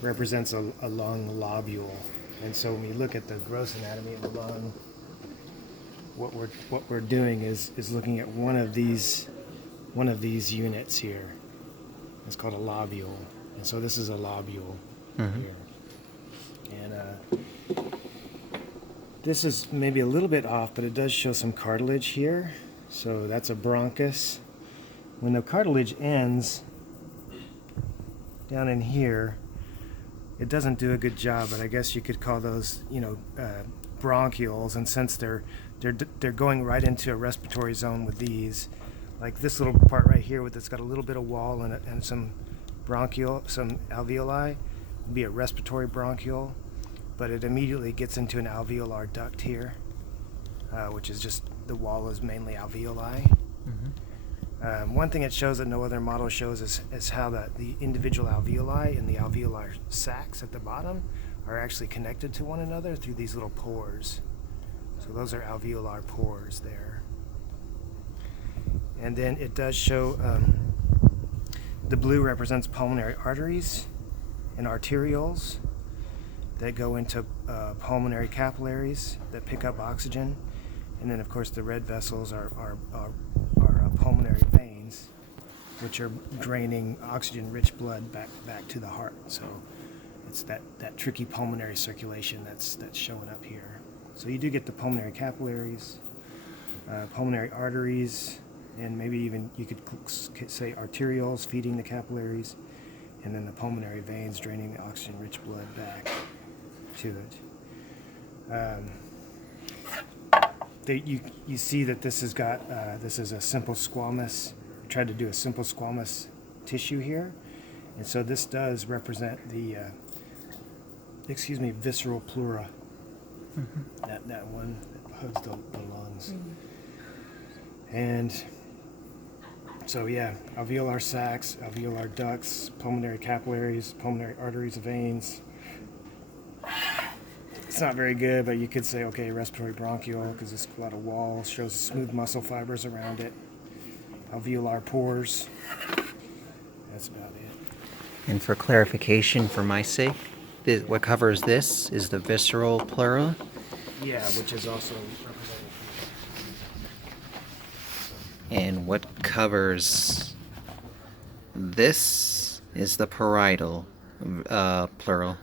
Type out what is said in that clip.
represents a lung lobule. And so when we look at the gross anatomy of the lung, what we're doing is looking at one of these units here. It's called a lobule, and so this is a lobule here. And this is maybe a little bit off, but it does show some cartilage here. So that's a bronchus. When the cartilage ends down in here, it doesn't do a good job, but I guess you could call those, bronchioles. And since they're going right into a respiratory zone with these, like this little part right here, with it's got a little bit of wall and some some alveoli, would be a respiratory bronchiole, but it immediately gets into an alveolar duct here, which is just the wall is mainly alveoli. One thing it shows that no other model shows is how the individual alveoli and the alveolar sacs at the bottom are actually connected to one another through these little pores. So those are alveolar pores there. And then it does show the blue represents pulmonary arteries and arterioles that go into pulmonary capillaries that pick up oxygen. And then, of course, the red vessels are pulmonary veins, which are draining oxygen-rich blood back to the heart. So it's that tricky pulmonary circulation that's showing up here. So you do get the pulmonary capillaries, pulmonary arteries, and maybe even you could say arterioles feeding the capillaries, and then the pulmonary veins draining the oxygen-rich blood back to it. You see that this has got this is a simple squamous. I tried to do a simple squamous tissue here, and so this does represent the visceral pleura. That one that hugs the lungs. And so yeah, alveolar sacs, alveolar ducts, pulmonary capillaries, pulmonary arteries, veins. It's not very good, but you could say, okay, respiratory bronchiole, because it's a lot of walls, shows smooth muscle fibers around it. Alveolar pores. That's about it. And for clarification, for my sake, what covers this is the visceral pleura. Yeah, which is also represented here. And what covers this is the parietal pleural.